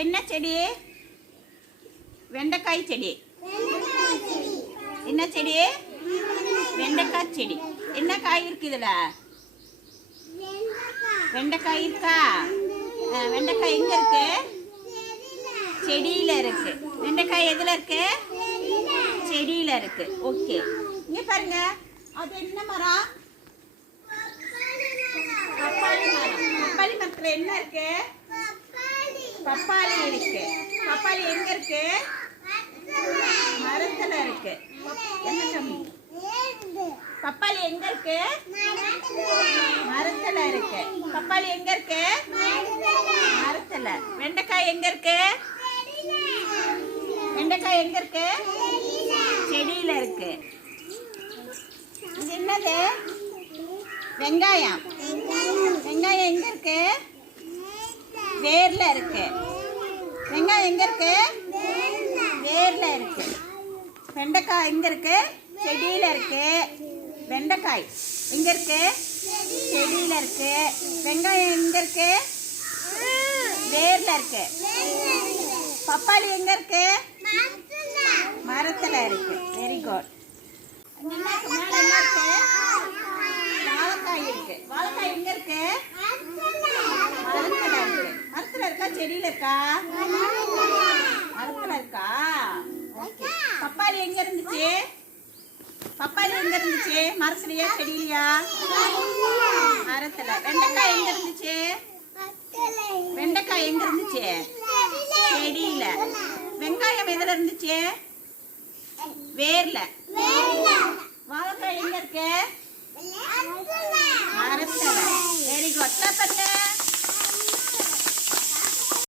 என்ன செடி? வெண்டைக்காய் செடி. என்ன செடி? வெண்டைக்காய் செடி. என்ன காய் இருக்கு இதுல? வெண்டைக்காய் இருக்கா? வெண்டைக்காய் எங்க இருக்கு? செடியில இருக்கு. வெண்டைக்காய் எதுல இருக்கு? செடியில இருக்கு. ஓகே, இங்க பாருங்க, அது என்ன மரம்? பப்பாளி மரம். பப்பாளி மரத்துல என்ன இருக்கு? பப்பாளி இருக்கு. பப்பாளி எங்க இருக்கு? மரத்துல இருக்கு. என்ன தம்பி? பப்பாளி எங்க இருக்கு? மரத்துல இருக்கு. பப்பாளி எங்க இருக்கு? மரத்துல. வெண்டைக்காய் எங்க இருக்கு? வெண்டைக்காய் எங்க இருக்கு? செடியில இருக்கு. இது என்னது? வெங்காயம். வெங்காயம் எங்க இருக்கு? வேர்ல இருக்கு. வெங்காயம் எங்க இருக்கு? வேர்ல இருக்கு. வெண்டைக்காய் எங்க இருக்கு? செடியில இருக்கு. வெண்டைக்காய் எங்க இருக்கு? செடியில இருக்கு. வெங்காயம் எங்க இருக்கு? வேர்ல இருக்கு. பப்பாளி எங்க இருக்கு? மரத்துல இருக்கு. Very good. வாழைக்காய் இருக்கு. வாழைக்காய் எங்க இருக்கு? மரத்துல இருக்கு. மரத்துல இருக்கா? செடியில இருக்கா? மரத்துல இருக்கா? பப்பாளி எங்க இருந்துச்சு? பப்பாளி எங்க இருந்துச்சு? மரத்துலயா செடியிலயா? மரத்துல. வெண்டைக்காய் எங்க இருந்துச்சு? வெண்டைக்காய் எங்க இருந்துச்சு? செடியில. வெங்காயம் எதுல இருந்துச்சு? வேர்ல. வாழைக்காய் எங்க இருக்கு? மரத்துல. Very good. பண்ணு.